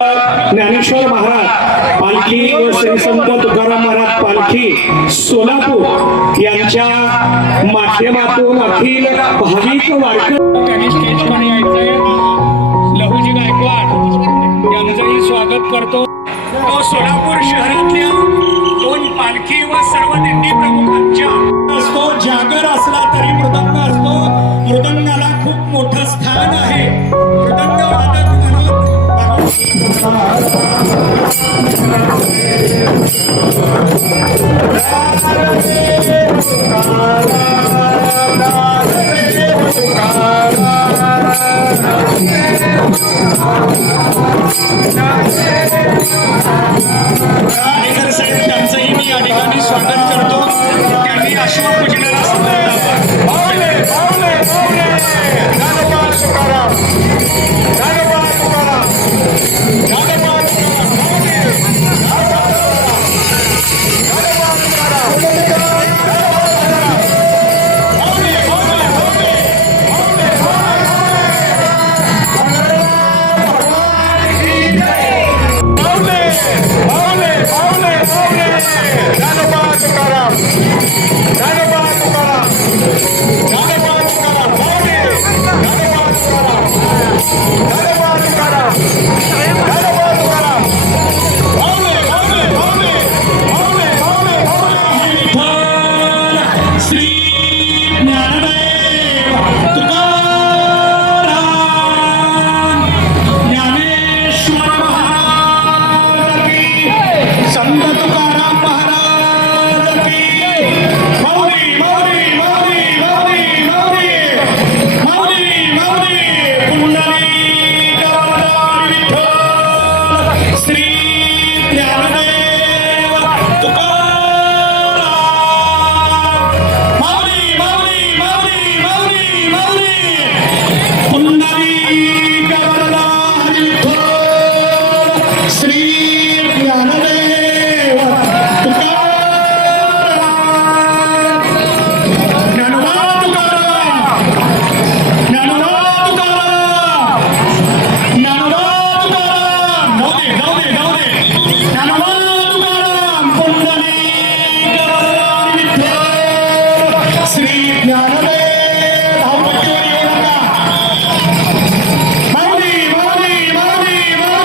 ज्ञानेश्वर महाराज पालखी व श्री संत तुकाराम महाराज पालखी सोलापूर यांच्या माध्यमातून अखिल भाविक वारकरी त्यांनी स्टेजकडे यायचंय. लहूजी गायकवाड यांचंही स्वागत करतो. तो सोलापूर शहरातल्या 2 पालखी व सर्व दिंडी प्रमुखांच्या असतो. जागर असला तरी मृदंग असतो. मृदंगाला खूप मोठं स्थान आहे. मृदंग वादक म्हणून आणि साहेब त्यांचंही मी या ठिकाणी स्वागत करतो. त्यांनी अश्वपूजनाला श्री